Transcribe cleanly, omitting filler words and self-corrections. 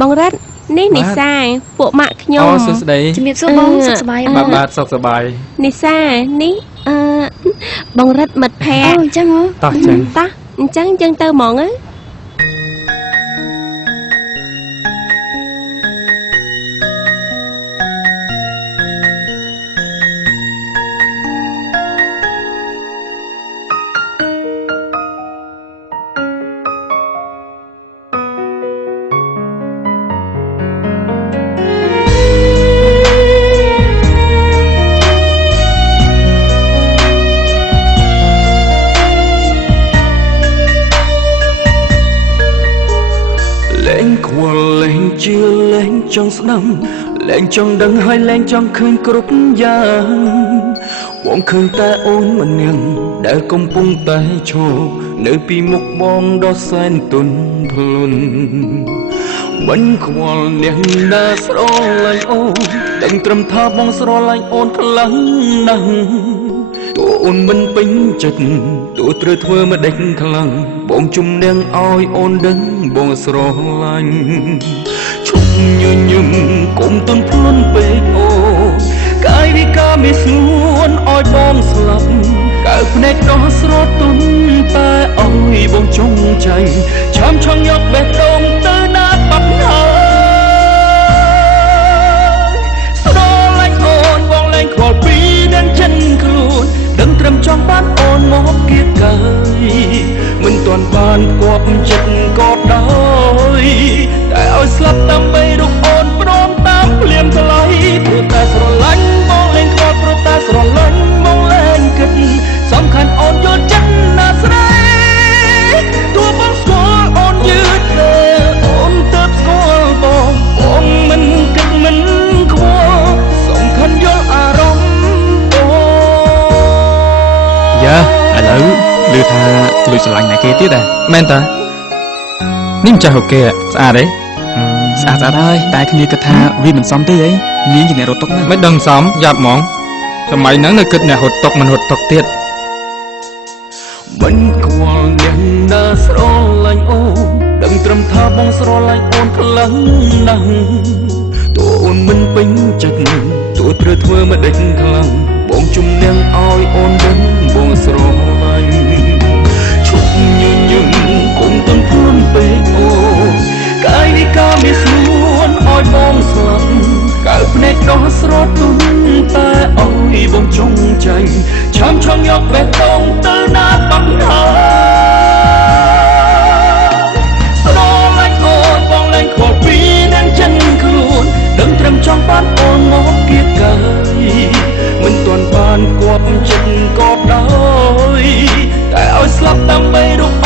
បងរ៉ាត់នេះនិសាពួកម៉ាក់ខ្ញុំអូសួស្ដីជំរាបសួរបងសុខសប្បាយបាទសុខសប្បាយនិសានេះបងរ៉ាត់មិត្តភ័ក្ដិអញ្ចឹងហ៎តោះអញ្ចឹងយើងទៅហ្មងណាចង់ស្ដាំលែងចង់ដឹងហើយលែងចង់ឃើញគ្រប់យ៉ាងបងឃើញតែអូនម្នាក់ដែលកំពុងតែឈរនៅពីមុខបងដ៏សែនទន់ភ្លន់មិនខ្វល់អ្នកណាស្រឡាញ់អូនដឹងត្រឹមថាបងស្រឡាញ់អូនខ្លាំងណាស់តួអូនមិនពេញចិត្តតួត្រូវធ្វើមិនដេញខ្លាំងបងជំនះឲ្យអូនដឹងបងស្រឡាញ់ឈប់ញញឹមកុំទន់ភ្លន់ពេកអូកាយវិការមានស្ងួនឲ្យបងស្លាប់កើភ្នែកដោះស្រទន់តែអើយបងចង់ចៃឆាំឆង់យកបេះដូងទៅណាបាត់ហើយស្រឡាញ់អូនបងលែងខ្វល់ពីនឹងចិនខ្លួនដឹងត្រឹមចង់បានអូនមកគៀកកាយមិនទាន់បានគប់ចិត្តក៏ដោយតែឲ្យស្លាប់ដើម្បីរូបអូនព្រមតាមភ្លាមថ្លៃព្រោះតែស្រឡាញ់បងលែងខ្វល់ព្រោះតែស្រឡាញ់បងលែងគិតសំខាន់អូនយល់ចិត្តណាស្រីទោះបងស្គាល់អូនយឺតតែអូនទៅស្គាល់បងមិនគិតមិនខ្វល់សំខាន់យល់អារម្មណ៍យ៉ាឥឡូវឮថាលួចស្រឡាញ់អ្នកគេទៀតដែរមែនតានេះមិនចាស់អូខេស្អាតទេស្អាតហើយតែគ្នាគិតថាវាមិនសមទេអីនាងជាអ្នករត់តុកណាមិនដឹងសមយ៉ាប់ហ្មងសម័យហ្នឹងនៅគិតអ្នករត់តុកមិនរត់តុកទៀតមិនខ្វល់អ្នកណាស្រឡាញ់អូនដឹងត្រឹមថាបងស្រឡាញ់អូនខ្លាំងណាស់តួអូនមិនពេញចិត្តតួត្រូវធ្វើមិនដេញខ្លាំងបងជំនះឲ្យអូនដឹងបងស្រឡាញ់ឈប់ញញឹមកុំទន់ភ្លន់ពេកអូកាយវិការមានស្ងួនឲ្យបងស្លាប់កើភ្នែកដោះស្រទន់តែអើយបងចង់ចាញ់ឆាំឆង់យកបេះដូងទៅណាបាត់ហើយស្រឡាញ់អូនបងលែងខ្វល់ពីនឹងចិនខ្លួនដឹងត្រឹមចង់បានអូនមកគៀកកាយមិនទាន់បានគប់ចិត្តក៏ដោយតែឲ្យស្លាប់ដើម្បីរូប